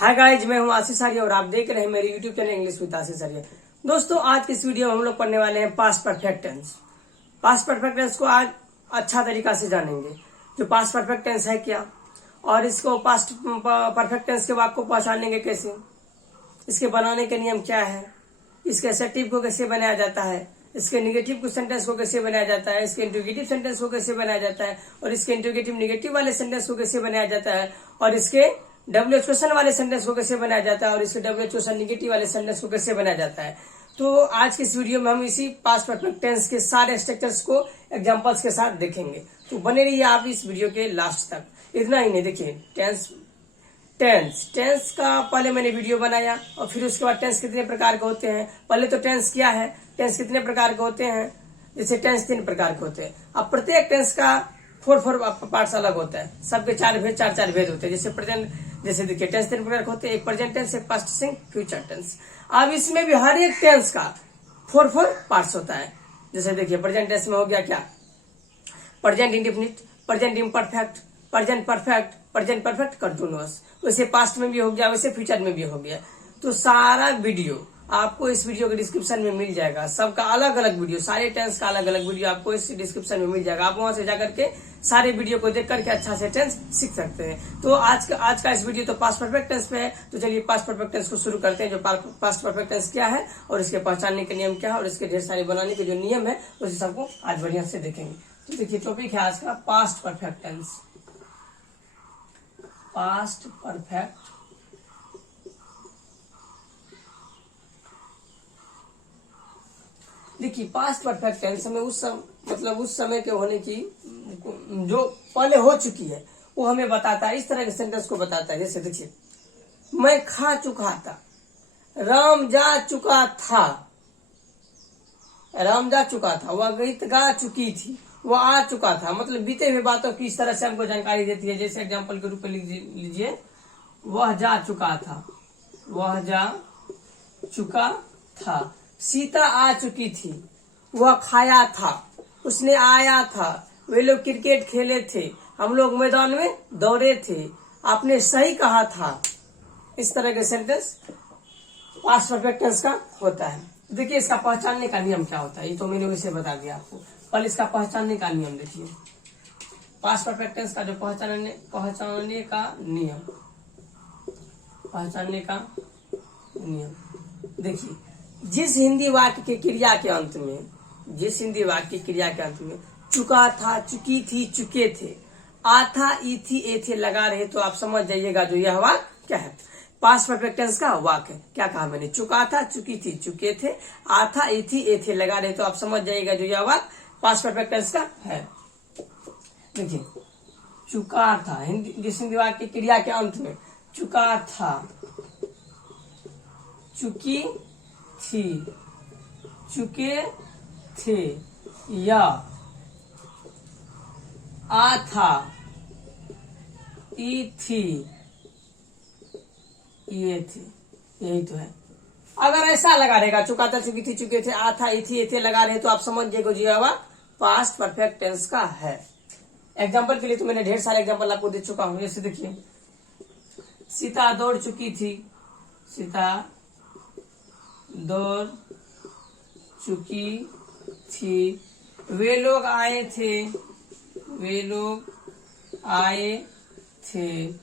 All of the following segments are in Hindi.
हाय गाइज, मैं हूं आशीष आर्य और आप देख रहे हैं मेरे यूट्यूब चैनल इंग्लिश विद आशीष आर्य। दोस्तों, आज की इस वीडियो में हम लोग पढ़ने वाले हैं past perfect tense. Past perfect tense को आज अच्छा तरीका से जानेंगे। जो पास्ट परफेक्ट टेंस है क्या, और इसको पास्ट परफेक्ट टेंस के वाक्य को पहचानेंगे कैसे, इसके बनाने के नियम क्या है, इसके एसेटिव को कैसे बनाया जाता है, इसके निगेटिव सेंटेंस को कैसे बनाया जाता है, इसके इंट्रोगेटिव सेंटेंस को कैसे बनाया जाता है, और इसके इंट्रोगेटिव निगेटिव वाले सेंटेंस को कैसे बनाया जाता है, और इसके डब्ल्यू क्वेश्चन वाले सेंटेंस को कैसे बनाया जाता है, और इसके डब्ल्यू क्वेश्चन निगेटिव वाले सेंटेंस को कैसे बनाया जाता है। तो आज के इस वीडियो में हम इसी पास्ट परफेक्ट टेंस के सारे स्ट्रक्चर्स को एग्जांपल्स के साथ देखेंगे। तो बने रहिए आप इस वीडियो के लास्ट तक। इतना ही नहीं, देखिए टेंस का पहले मैंने वीडियो बनाया और फिर उसके बाद टेंस कितने प्रकार के होते हैं। पहले तो टेंस क्या है, टेंस कितने प्रकार के होते हैं। जैसे टेंस 3 प्रकार के होते हैं। अब प्रत्येक टेंस का 4 पार्ट्स अलग होता है। सबके 4 भेद होते हैं। जैसे प्रेजेंट, जैसे देखिए टेंस 3 प्रकार के होते हैं। एक प्रेजेंट टेंस, एक पास्ट टेंस, फ्यूचर टेंस। अब इसमें भी हर एक टेंस का 4 पार्ट्स होता है। जैसे देखिए प्रेजेंट टेंस में हो गया क्या, present indefinite, present imperfect, present perfect, present perfect continuous. वैसे पास्ट में भी हो गया, वैसे फ्यूचर में भी हो गया। तो सारा वीडियो आपको इस वीडियो के डिस्क्रिप्शन में मिल जाएगा। सबका अलग अलग वीडियो, सारे टेंस का अलग अलग वीडियो आपको इस डिस्क्रिप्शन में मिल जाएगा। आप वहां से जाकर के सारे वीडियो को देख करके अच्छा से टेंस सीख सकते हैं। तो आज का इस वीडियो तो पास्ट परफेक्ट टेंस पे है। तो चलिए पास्ट परफेक्ट टेंस को शुरू करते हैं। जो पास्ट परफेक्ट टेंस क्या है और इसके पहचानने के नियम क्या है और इसके ढेर सारे बनाने के जो नियम है उस सबको आज बढ़िया से देखेंगे। तो देखिए टॉपिक है आज का past perfect tense. Past perfect देखिए पास्ट परफेक्ट टेंस में उस समय के होने की जो पहले हो चुकी है वो हमें बताता है। इस तरह के सेंटेंस को बताता है। जैसे देखिए, मैं खा चुका था, राम जा चुका था, राम जा चुका था, वह गीत गा चुकी थी, वह आ चुका था। मतलब बीते हुए बातों की इस तरह से हमको जानकारी देती है। जैसे एग्जाम्पल के रूप में लिख लीजिए, वह जा चुका था, वह जा चुका था। सीता आ चुकी थी, वह खाया था, उसने आया था, वे लोग क्रिकेट खेले थे, हम लोग मैदान में दौड़े थे, आपने सही कहा था। इस तरह के सेंटेंस पास्ट परफेक्ट टेंस का होता है। देखिए इसका पहचानने का नियम क्या होता है, ये तो मैंने वैसे बता दिया आपको। पहले इसका पहचानने का नियम देखिए। पास्ट परफेक्ट टेंस का जो पहचानने का नियम देखिए, जिस हिंदी वाक्य के क्रिया के अंत में चुका था, चुकी थी, चुके थे, आ था, ई थी, ए थे लगा रहे, तो आप समझ जाइएगा जो यह वाक्य क्या है। पास्ट परफेक्ट टेंस का वाक्य है। क्या कहा मैंने, चुका था, चुकी थी, चुके थे, आ था, ई थी, ए थे लगा रहे, तो आप समझ जाइएगा जो यह वाक्य पास्ट परफेक्ट टेंस का है। देखिए चुका था, जिस हिंदी वाक्य की क्रिया के अंत में चुका था, चुकी थी, चुके थे, या आ था, ई थी, ये थे, यही तो है। अगर ऐसा लगा रहेगा, चुका था, चुकी थी, चुके थे, आ था, ई थी, ये थे लगा रहे, तो आप समझ जाइएगा जी पास्ट परफेक्ट टेंस का है। एग्जाम्पल के लिए तो मैंने ढेर सारे एग्जाम्पल आपको दे चुका हूं। जैसे देखिए, सीता दौड़ चुकी थी, सीता दौड़ चुकी थी, वे लोग आए थे, वे लोग आए थे,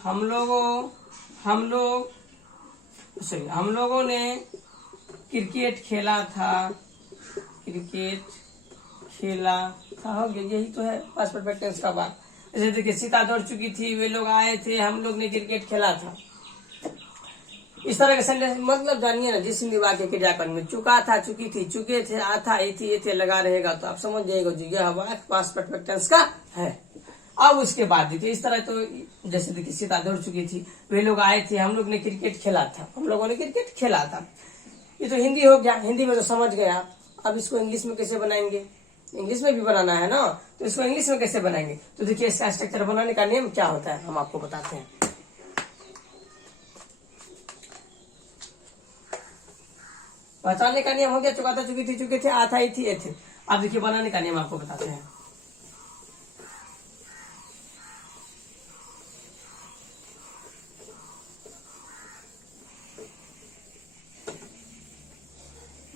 हम लोगों ने क्रिकेट खेला था, क्रिकेट खेला था। हो गया, यही तो है पास्ट परफेक्ट टेंस का बात। जैसे देखिए, सीता दौड़ चुकी थी, वे लोग आए थे, हम लोग ने क्रिकेट खेला था। इस तरह के सेंटेंस मतलब जानिए ना। जिस हिंदी वाक्य के व्याकरण में चुका था, चुकी थी, चुके थे, आ था, ई थी, ये थे लगा रहेगा, तो आप समझ जाइएगा जी यह वाक्य पास्ट परफेक्ट टेंस का है। अब उसके बाद देखिए इस तरह, तो जैसे देखिए सीता दौड़ चुकी थी, वे लोग आए थे, हम लोग ने क्रिकेट खेला था, हम लोगों ने क्रिकेट खेला था। ये तो हिंदी हो गया, हिंदी में तो समझ गए आप। अब इसको इंग्लिश में कैसे बनाएंगे, इंग्लिश में भी बनाना है ना, तो इसको इंग्लिश में कैसे बनाएंगे। तो देखिए इसका स्ट्रक्चर बनाने का नियम क्या होता है हम आपको बताते हैं। पहचानने का नियम हो गया, चुका था, चुकी थी, चुके थे, आ था, ई थी, ए थे। अब देखिए बनाने का नियम आपको बताते हैं।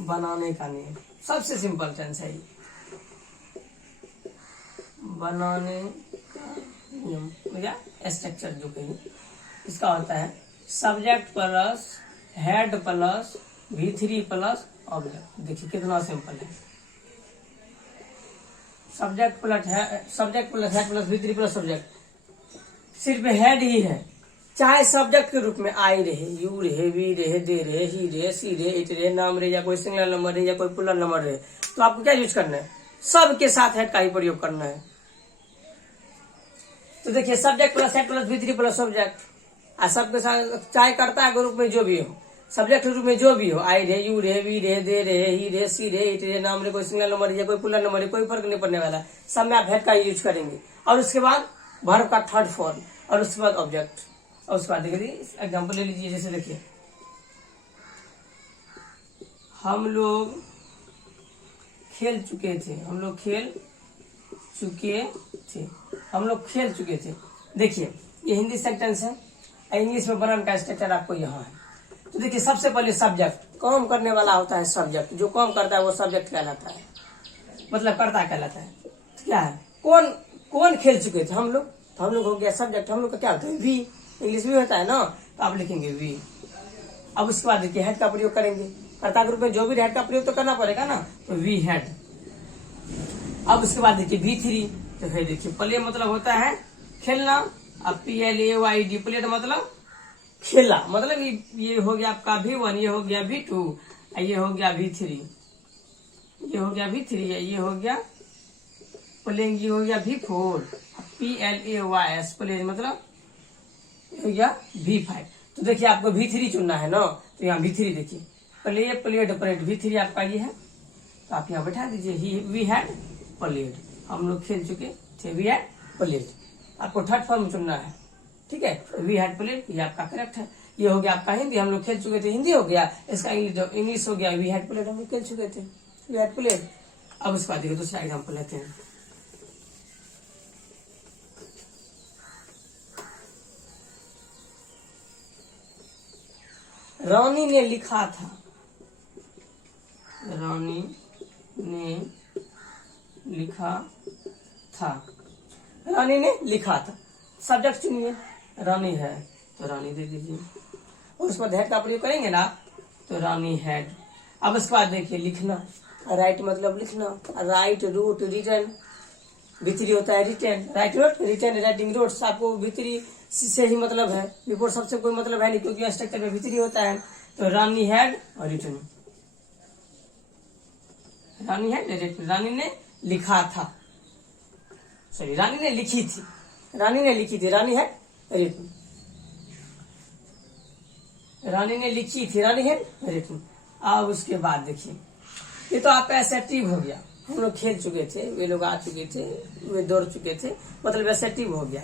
बनाने का नियम, सबसे सिंपल टेंस है ये, बनाने का नियम भैया स्ट्रक्चर जो कहीं इसका होता है subject plus head plus V3 plus object. देखिए कितना सिंपल है, subject plus head plus V3 plus subject, सिर्फ हेड ही है, चाहे सब्जेक्ट के रूप में आई रहे, यू रहे, वी रहे, दे रहे, ही रहे, सी रहे, इट रहे, नाम रहे, या कोई सिंगल नंबर रहे या कोई पुलर नंबर रहे, तो आपको क्या यूज करना है, सबके साथ हेड का ही प्रयोग करना है। तो देखिए subject plus head plus V3 plus subject, सबके साथ चाहे करता है ग्रुप में जो भी हो, सब्जेक्ट रूप में जो भी हो, आई रहे, यू रहे, वी रहे, दे रहे, ही रहे, सी रहे, इट रहे, नाम रहे, कोई सिंगल नंबर या कोई पुलर नंबर है, कोई फर्क नहीं पड़ने वाला है, सब में आप हेड का यूज करेंगे। और उसके बाद वर्ब का थर्ड फॉर्म, और उसके बाद ऑब्जेक्ट, और उसके बाद देखिए एग्जाम्पल ले लीजिए, जैसे देखिए हम लोग खेल चुके थे, हम लोग खेल चुके थे। देखिए ये हिंदी सेंटेंस है, इंग्लिश में बनाने का स्ट्रक्चर आपको यहाँ है। तो देखिए सबसे पहले सब्जेक्ट, काम करने वाला होता है सब्जेक्ट, जो काम करता है वो सब्जेक्ट कहलाता है, मतलब कर्ता कहलाता है। तो क्या है, कौन खेल चुके थे, हम लोग, तो हम लोग हो गया सब्जेक्ट, हम लोग का क्या होता है वी, इंग्लिश में होता है ना, तो आप लिखेंगे वी। अब उसके बाद देखिए हेड का प्रयोग करेंगे, कर्ता के रूप में जो भी हेड का प्रयोग तो करना पड़ेगा ना, तो वी हेड। अब उसके बाद देखिए V3, तो है देखिए प्ले मतलब होता है खेलना, अब PLAYD प्लेट मतलब खेला, मतलब ये हो गया आपका V1, ये हो गया V2, ये हो गया V3, ये हो गया V3, ये हो गया प्लेइंग, ये हो गया V4, PLAYS प्ले मतलब ये हो गया V5। तो देखिए आपको V3 चुनना है ना, तो यहाँ V3 देखिए प्लेट V3 आपका ये है, तो आप यहाँ बैठा दीजिए वी हैड प्लेड, हम लोग खेल चुके थे, वी हैड प्लेड, आपको थर्ड फॉर्म चुनना है, ठीक है। वी हैड प्लेड ये आपका करेक्ट है। ये हो गया आपका हिंदी, हम लोग खेल चुके थे, हिंदी हो गया, इसका इंग्लिश हो गया वी हैड प्लेड, हम लोग खेल चुके थे, वी हैड प्लेड। अब उसके बाद देखिए दूसरा एग्जाम्पल लेते हैं, रानी ने लिखा था, रानी ने लिखा था, रानी ने लिखा था, सब्जेक्ट चुनिए, रानी है तो रानी दे दीजिए, और उसके बाद हेड का प्रयोग करेंगे ना, तो रानी हेड। अब उसके बाद देखिए लिखना, राइट मतलब लिखना, राइट रूट रिटर्न, V3 होता है written, write wrote written, writing roads, आपको V3 से ही मतलब है, बिफोर सबसे कोई मतलब है नहीं, क्योंकि स्ट्रक्चर में V3 होता है। तो रानी हैड और रिटर्न, रानी हैड, रानी ने लिखा था, सॉरी रानी ने लिखी थी, रानी ने लिखी थी, रानी हैड रिटन, रानी ने लिखी थी, रानी हैड रिटन। अब उसके बाद देखिए ये तो आपका एसेप्टिव हो गया, हम लोग खेल चुके थे, वे लोग आ चुके थे, वे दौड़ चुके थे, मतलब एसेप्टिव हो गया।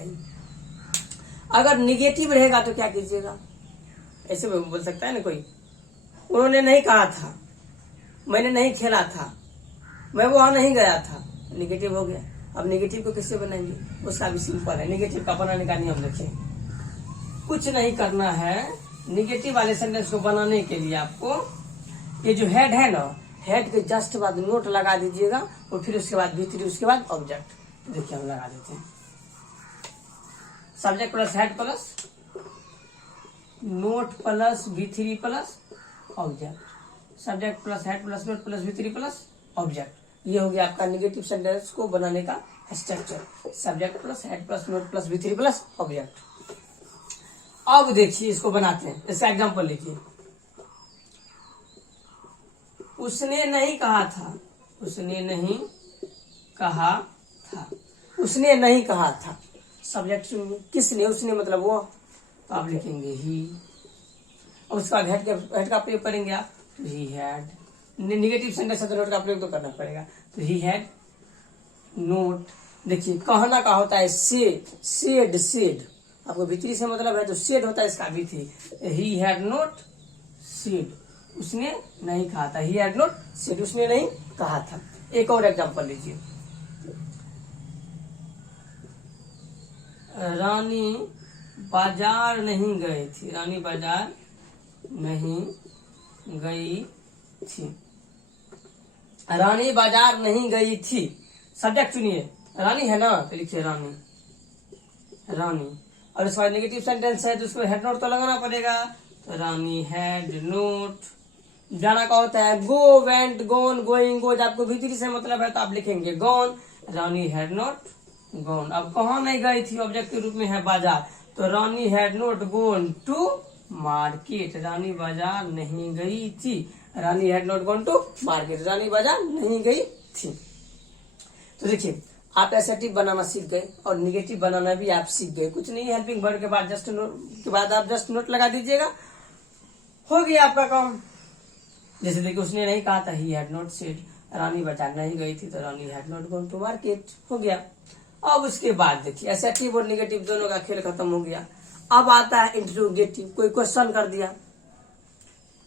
अगर निगेटिव रहेगा तो क्या कीजिएगा, ऐसे में बोल सकता है ना कोई, उन्होंने नहीं कहा था, मैंने नहीं खेला था, मैं वहां नहीं गया था, निगेटिव हो गया। अब निगेटिव को किससे बनाएंगे, उसका भी सिंपल है, निगेटिव का बनाने का नियम देखें, कुछ नहीं करना है, निगेटिव वाले सेंटेंस को बनाने के लिए आपको ये जो हेड है ना, हेड के जस्ट बाद नोट लगा दीजिएगा, और फिर उसके बाद V3, उसके बाद ऑब्जेक्ट। देखिए हम लगा देते हैं, subject plus head plus note plus V3 plus object, subject plus head plus note plus V3 plus object. ये हो गया आपका निगेटिव सेंटेंस को बनाने का structure, subject plus head plus note plus V3 plus object. अब देखिए इसको बनाते हैं, इसका एग्जांपल लिखिए, उसने नहीं कहा था, उसने नहीं कहा था, उसने नहीं कहा था, सब्जेक्ट सुनिए, किसने, उसने मतलब वो, तो आप लिखेंगे ही, और उसका हेड का प्रयोग करेंगे आप, तो ही हैड, निगेटिव सेंटेंस है तो नोट का प्रयोग तो करना पड़ेगा, तो ही हैड नोट। देखिए कहना का होता है सेड, आपको V3 से मतलब है, तो सेड होता है इसका V3, he had note said, उसने नहीं कहा था, ही हैड नोट सेड, उसने नहीं कहा था। एक और एग्जांपल लीजिए, रानी बाजार नहीं गई थी, रानी बाजार नहीं गई थी, रानी बाजार नहीं गई थी। सब्जेक्ट चुनिए, रानी है ना तो लिखिए रानी, रानी। और उसके बाद नेगेटिव सेंटेंस है तो उसको हेड नोट तो लगाना पड़ेगा, तो रानी हैड नोट। जाना का होता है गो, वेंट, गोन, गोइंग, गोज। आपको भीतरी से मतलब है तो आप लिखेंगे gone. Rani had not gone. अब कहाँ नहीं गई थी, ऑब्जेक्ट के रूप में है बाजार, तो Rani had not gone to market. Rani बाजार नहीं गई थी, Rani had not gone to market, Rani बाजार नहीं गई थी। तो देखिए आप एसेटिव बनाना सीख गए और निगेटिव बनाना भी आप सीख गए। कुछ नहीं, हेल्पिंग वर्ब के बाद जस्ट नोट के बाद आप जस्ट नोट लगा दीजिएगा, हो गया आपका काम। जैसे देखिए उसने नहीं कहा था he had not said, Rani बाजार नहीं गई थी तो Rani had not gone to market, हो गया। अब उसके बाद देखिए एसेटिव और निगेटिव दोनों का खेल खत्म हो गया। अब आता है इंटरोगेटिव। कोई क्वेश्चन कर दिया,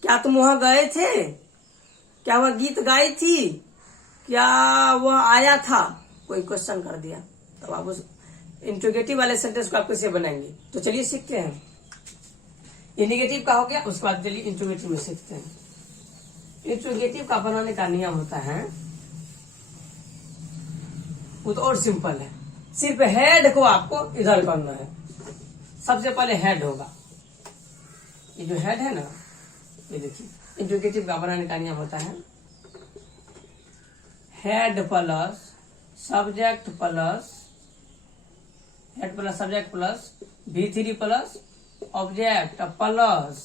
क्या तुम वहां गए थे, क्या वह गीत गाई थी, क्या वह आया था, कोई क्वेश्चन कर दिया, तब आप उस इंटरोगेटिव वाले सेंटेंस को आप कैसे बनाएंगे। तो चलिए सीखते हैं। ये निगेटिव का हो गया, उसके बाद चलिए इंटरोगेटिव में सीखते हैं। इंटरोगेटिव का बनाने का नियम होता है, वो तो और सिंपल है, सिर्फ हेड को आपको इधर करना है। सबसे पहले हेड होगा, ये जो हेड है ना, ये देखिए इंटरोगेटिव का बनाने का नियम होता है head plus subject plus head plus subject plus V3 plus object plus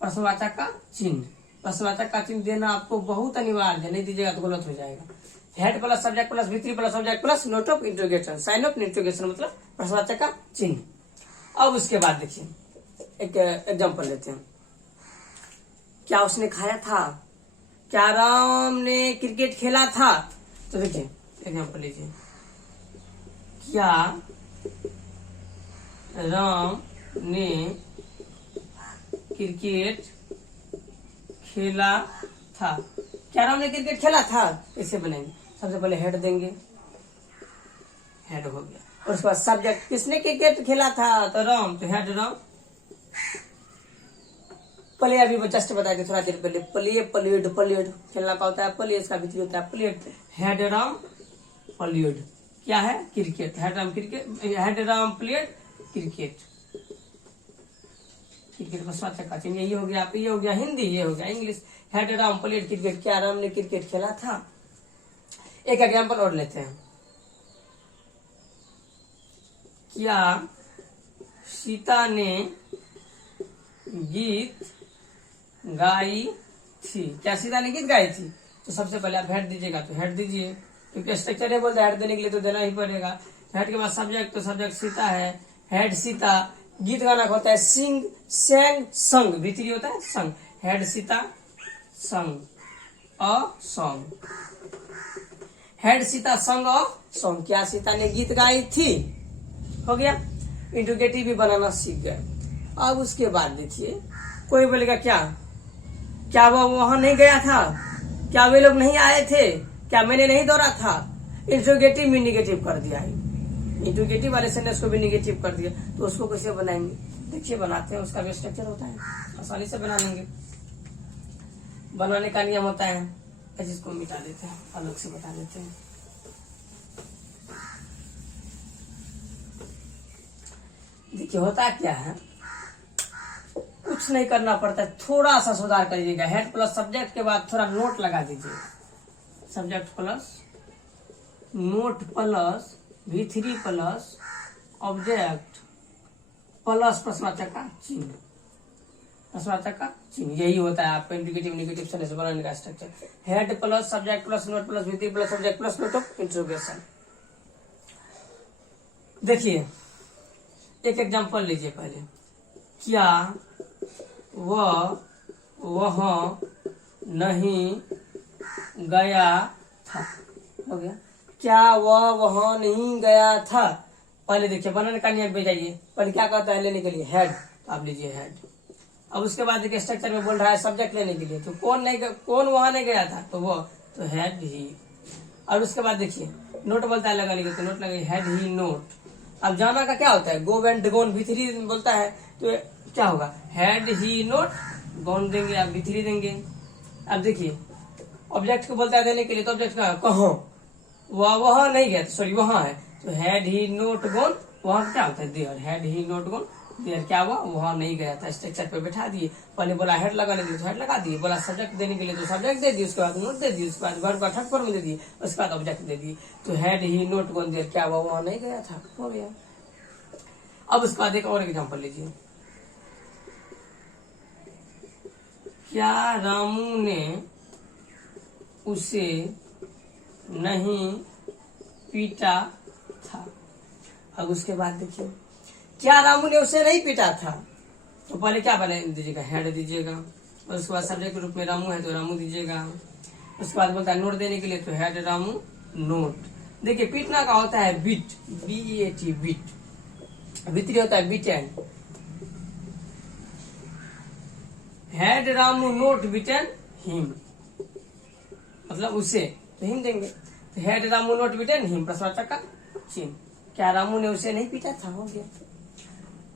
प्रश्नवाचक का चिन्ह। प्रश्नवाचक का चिन्ह देना आपको बहुत अनिवार्य है, नहीं दीजिएगा तो गलत हो जाएगा। Had plus subject plus V3 plus object plus note of interrogation, sign of interrogation मतलब प्रश्नवाचक का चिन्ह। अब उसके बाद देखिए एक एग्जांपल लेते हैं। क्या उसने खाया था, क्या राम ने क्रिकेट खेला था। तो देखिए एग्जांपल लीजिए, क्या राम ने क्रिकेट खेला था। क्या राम ने क्रिकेट खेला था, इसे बनाएंगे। सबसे पहले हेड देंगे, हेड हो गया। और उसके बाद सब्जेक्ट, किसने क्रिकेट खेला था, तो राम, तो हेड राम। प्ले अभी जस्ट बताया थोड़ा देर पहले, प्ले प्लेड, प्लेड खेलना का होता है, प्ले इसका भी होता है प्लेड। हेड राम प्लेड क्या है, cricket. Head Ram cricket, head Ram played cricket, cricket का स्वाचक का चिन्ह। ये हो गया, ये हो गया हिंदी, ये हो गया English. Head Ram played cricket, क्या राम ने क्रिकेट खेला था। एक एग्जांपल और लेते हैं, क्या सीता ने गीत गाई थी। क्या सीता ने गीत गाई थी, तो सबसे पहले आप हेड दीजिएगा तो हेड दीजिए, क्योंकि स्ट्रक्चर है बोलते हेड देने के लिए तो देना ही पड़ेगा। हेड के बाद सब्जेक्ट, तो सब्जेक्ट सीता है, हेड सीता। गीत गाना होता है सिंग, सैंग, संग, भीतरी होता है संग। हेड सीता संग अ सॉन्ग, हेड सीता संग अ सॉन्ग। क्या सीता ने गीत गाई थी, हो गया। इंट्रोगेटिव भी बनाना सीख गए। अब उसके बाद देखिए कोई बोलेगा क्या, क्या वो वहां नहीं गया था, क्या वे लोग नहीं आए थे, क्या मैंने नहीं दौड़ा था। इंट्रोगेटिव भी निगेटिव कर दिया है, इंट्रोगेटिव वाले सेंटेंस को भी निगेटिव कर दिया, तो उसको कैसे बनाएंगे। देखिए बनाते हैं, उसका भी स्ट्रक्चर होता है, आसानी से बना लेंगे। बनाने का नियम होता है, जिसको मिटा देते हैं, अलग से बता देते हैं। देखिए होता क्या है, कुछ नहीं करना पड़ता है, थोड़ा सा सुधार करिएगा। हेड प्लस सब्जेक्ट के बाद थोड़ा नोट लगा दीजिए, subject plus note plus V3 plus object plus प्रश्नवाचक का चिन्ह, प्रश्नवाचक का चिन्ह। यही होता है आपका इंडिकेटिव निगेटिव सेंटेंस बनाने का structure. Head plus subject plus note plus V3 plus object plus note of interrogation. देखिए एक एग्जांपल लीजिए पहले, क्या वह वहां नहीं गया था, हो गया। क्या वह वहां नहीं गया था। पहले देखिए बनाने का नियम पे जाइए, पहले क्या कहता है लेने के लिए, हेड, तो आप लीजिए हेड। अब उसके बाद देखिए स्ट्रक्चर में बोल रहा है सब्जेक्ट लेने के लिए, तो कौन वहां नहीं गया था, तो वो, तो हेड ही। और उसके बाद देखिए नोट बोलता है लगा लीजिए, तो नोट लगाइए हेड ही नोट। अब जाना का क्या होता है, गो वेंट गोन, V3 बोलता है, तो क्या होगा, हेड ही नोट, गोन देंगे आप V3 देंगे। अब देखिए ऑब्जेक्ट को बोलता है देने के लिए, तो ऑब्जेक्ट का कहो, वह नहीं गया, सॉरी वहां है, तो हैड ही नोट गॉन, वहां क्या होता है there, had he not gone there, क्या हुआ वहां नहीं गया था, स्ट्रक्चर पे बैठा दिए, पहले बोला हेड लगाने के लिए तो हेड लगा दिए, बोला सब्जेक्ट देने के लिए तो सब्जेक्ट दे दिए, उसके बाद नोट दे दिए, उसके बाद वर्ब का थर्ड फॉर्म दे दिए, उसके बाद ऑब्जेक्ट दे दिए, तो had he not gone there, क्या हुआ वहां नहीं गया था, हो गया। अब उसके बाद एक और एग्जाम्पल लीजिए, क्या रामू ने उसे नहीं पीटा था। अब उसके बाद देखिए, क्या रामू ने उसे नहीं पीटा था, तो पहले क्या बना दीजिएगा, हेड दीजिएगा, और उसके बाद सब्जेक्ट के रूप में रामू है तो रामू दीजिएगा, उसके बाद बोलता है नोट देने के लिए तो हेड रामू नोट। देखिए पीटना का होता है बीट, BEAT बीट, भीतरी होता है beaten, had Ramu note beaten him, मतलब उसे, तो हिम देंगे, तो had Ramu note beaten him, प्रश्नवाचक का चिन्ह, क्या रामू ने उसे नहीं पीटा था, हो गया।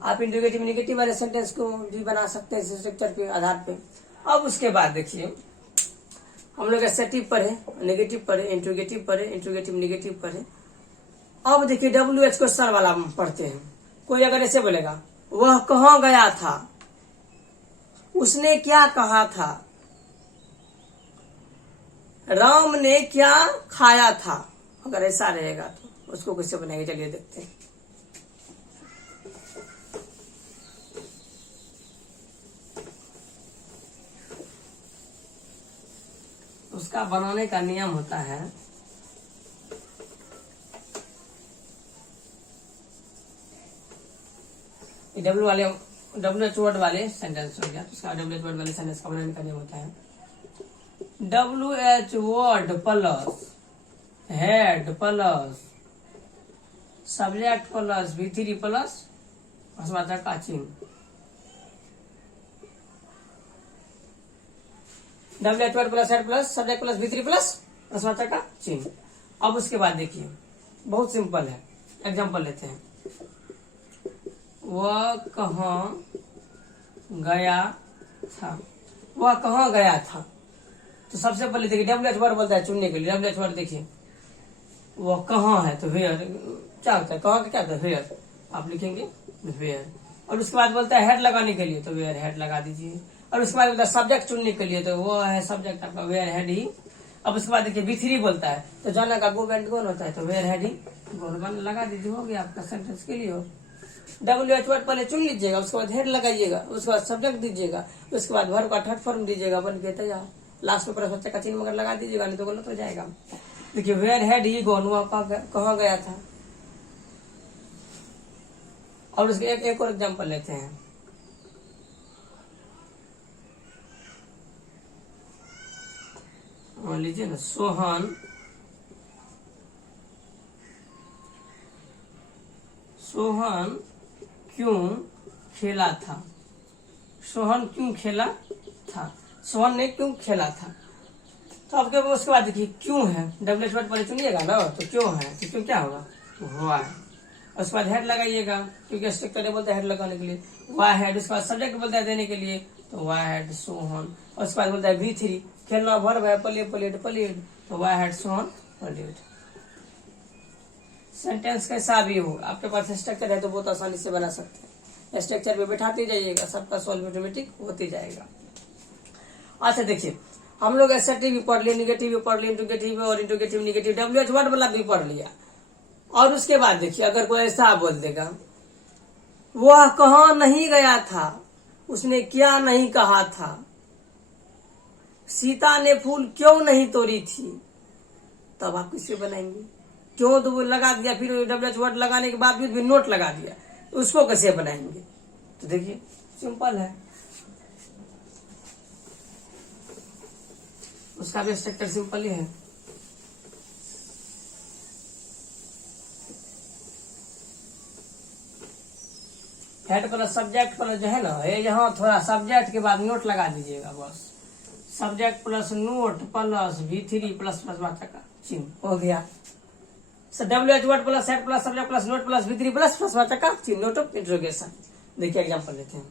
आप इंट्रोगेटिव निगेटिव वाले सेंटेंस को भी बना सकते हैं स्ट्रक्चर के आधार पे। अब उसके बाद देखिए, हम लोग एसेटिव पढ़े, नेगेटिव पढ़े, इंट्रोगेटिव पढ़े, इंट्रोगेटिव निगेटिव पढ़े। अब देखिए WH क्वेश्चन वाला पढ़ते हैं। कोई अगर ऐसे बोलेगा, वह कहाँ गया था, उसने क्या कहा था, राम ने क्या खाया था, अगर ऐसा रहेगा तो उसको कैसे बनाएंगे, चलिए देखते हैं। उसका बनाने का नियम होता है, WH वर्ड वाले सेंटेंस हो गया, तो उसका WH वर्ड वाले सेंटेंस का बनाने का नियम होता है, WH word plus head plus subject plus V3 plus प्रश्नवाचक का चिन्ह, WH word plus head plus subject plus V3 plus प्रश्नवाचक का चिन्ह। अब उसके बाद देखिए, बहुत सिंपल है, एग्जांपल लेते हैं, वह कहाँ गया था, वह कहाँ गया था, तो सबसे पहले देखिए WH वर्ड बोलता है चुनने के लिए, WH वर्ड देखिए, वह कहाँ है तो वेयर, क्या होता है कहाँ का, क्या होता है वेयर, आप लिखेंगे वेयर, और उसके बाद बोलता है हेड लगाने के लिए तो वेयर हेड लगा दीजिए, और उसके बाद बोलता है सब्जेक्ट चुनने के लिए तो वो है सब्जेक्ट आपका वेयर हेड ही। अब उसके बाद देखिए V3 बोलता है तो जाना का गो एंड गोन होता है तो वेयर हेड ही गोन लगा दीजिए, हो गया आपका सेंटेंस के लिए। WH वर्ड पहले चुन लीजिएगा, उसके बाद हेड लगाइएगा, उसके बाद सब्जेक्ट दीजिएगा, उसके बाद वर्ब का थर्ड फॉर्म दीजिएगा, बन के तैयार। लास्ट में प्रश्नवाचक का चिन्ह मगर लगा दीजिएगा, नहीं तो गलत हो जाएगा। देखिए वेयर हेड ही गोन, वह कहाँ गया था। और उसके एक और एग्जांपल लेते हैं, लीजिए ना, सोहन क्यों खेला था, सोहन क्यों खेला था, सोहन ने क्यों खेला था। तो आपके उसके बाद देखिए क्यों है, WH वर्ड पहले चुनिएगा ना, तो क्यों है तो क्यों क्या होगा, हुआ है, उसके बाद हेड लगाइएगा, क्योंकि स्ट्रक्चर बोलते हैं हेड लगाने के लिए, वाई हेड, उसके बाद सब्जेक्ट बोलता है देने के लिए तो वाई हेड सोहन, और उसके बाद बोलता है V3 खेलना वर्ब है, पलेड तो वाई हेड सोहन पलेड। सेंटेंस कैसा भी हो, आपके पास स्ट्रक्चर है तो बहुत आसानी से बना सकते हैं, स्ट्रक्चर पे बैठाते जाइएगा, सबका सॉल्व ऑटोमेटिक होते जाएगा। अच्छा देखिए, हम लोग एसेटिव भी पढ़ लिए, निगेटिव भी पढ़ लिए, इंट्रोगेटिव और इंट्रोगेटिव निगेटिव, WH वर्ड वाला भी पढ़ लिया। और उसके बाद देखिए, अगर कोई ऐसा बोल देगा, वह कहाँ नहीं गया था, उसने क्या नहीं कहा था, सीता ने फूल क्यों नहीं तोड़ी थी, तब आप किससे बनाएंगे, क्यों तो वो लगा दिया, फिर WH वर्ड लगाने के बाद भी नोट लगा दिया, तो उसको कैसे बनाएंगे। तो देखिए सिंपल है, उसका भी स्ट्रक्चर सिंपल ही है। हेड प्लस सब्जेक्ट प्लस जो है ना, ये यहाँ थोड़ा सब्जेक्ट के बाद नोट लगा दीजिएगा, बस subject plus note plus V3 plus प्रश्नवाचक का चिन्ह, हो गया। WH word plus head plus subject plus note plus V3 plus प्रश्नवाचक का चिन्ह, नोट ऑफ इंट्रोगेशन। देखिए एग्जांपल लेते हैं,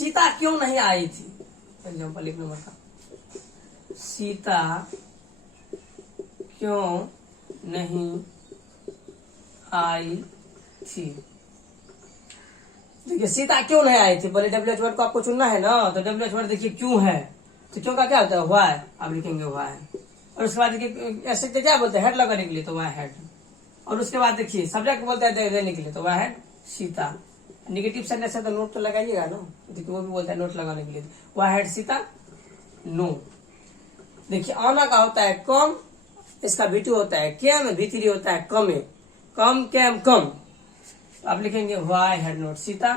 सीता क्यों नहीं आई थी, एग्जाम्पल 1 नंबर का, सीता क्यों नहीं आई थी। देखिए सीता क्यों नहीं आई थी, पहले WH वर्ड को आपको चुनना है ना, तो WH वर्ड देखिए क्यों है, तो क्यों का क्या होता है, व्हाई, आप लिखेंगे व्हाई। और उसके बाद देखिए ऐसे क्या बोलते हैं, हेड लगाने के लिए, तो व्हाई हेड। और उसके बाद देखिए सब्जेक्ट बोलते हैं देने के लिए, तो why head Sita. Negative sentence है तो नोट तो लगाइएगा ना, देखिए वो भी बोलता है नोट लगाने के लिए, व्हाई हेड सीता नो। देखिए आना का होता है कम, इसका V2 होता है कैम, V3 होता है कम, कम कैम कम, आप लिखेंगे व्हाई हैड नॉट सीता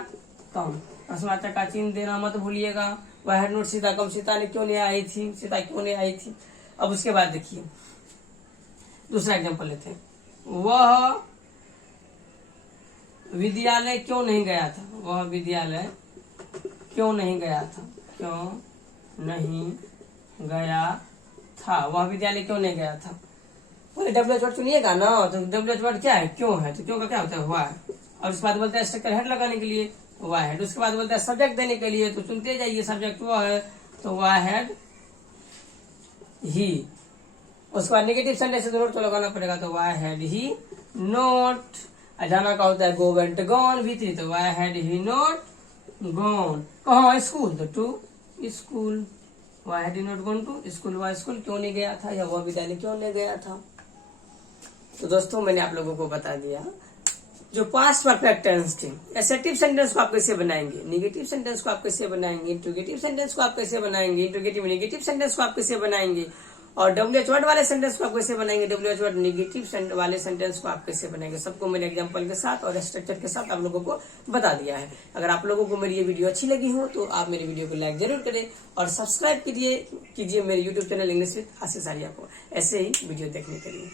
कम। समाचार का चिन्ह देना मत भूलिएगा, व्हाई हैड नॉट सीता कम, सीता ने क्यों नहीं आई थी, सीता क्यों नहीं आई थी। अब उसके बाद देखिए दूसरा एग्जांपल लेते हैं, वह विद्यालय क्यों नहीं गया था, वह विद्यालय क्यों नहीं गया था, क्यों नहीं गया था, वह विद्यालय क्यों नहीं गया था। बोले WH वर्ड चुनिएगा ना, तो WH वर्ड क्या है, क्यों है, तो क्यों का क्या होता है व्हाई। और उसके बाद बोलते हैं स्ट्रक्चर हेड लगाने के लिए व्हाई हेड। उसके बाद बोलते हैं सब्जेक्ट देने के लिए, तो चुनते जाइए, सब्जेक्ट वो है तो व्हाई हेड ही। उसके बाद नेगेटिव सेंटेंस तो नोट तो लगाना पड़ेगा, तो व्हाई हेड ही नोट। जाना का होता है गो वेंट गॉन, V3 तो why had he not gone. कहाँ, स्कूल, तो to school, why had he not gone to school, वह स्कूल क्यों नहीं गया था, या वह विद्यालय क्यों नहीं गया था। तो दोस्तों मैंने आप लोगों को बता दिया जो पास्ट परफेक्ट टेंस थी, एसेटिव सेंटेंस को आप कैसे बनाएंगे, नेगेटिव सेंटेंस को आप कैसे बनाएंगे, इंट्रोगेटिव सेंटेंस को आप कैसे बनाएंगे, इंट्रोगेटिव नेगेटिव सेंटेंस को आप कैसे बनाएंगे, और WH वर्ड वाले सेंटेंस को आप कैसे बनाएंगे, WH वर्ड नेगेटिव वाले सेंटेंस को आप कैसे बनाएंगे, सबको मैंने एग्जांपल के साथ और स्ट्रक्चर के साथ आप लोगों को बता दिया है। अगर आप लोगों को मेरी ये वीडियो अच्छी लगी हो तो आप मेरे वीडियो को लाइक जरूर करें और सब्सक्राइब कीजिए मेरे यूट्यूब चैनल इंग्लिश विद आशीष आर्या को, ऐसे ही वीडियो देखने के लिए।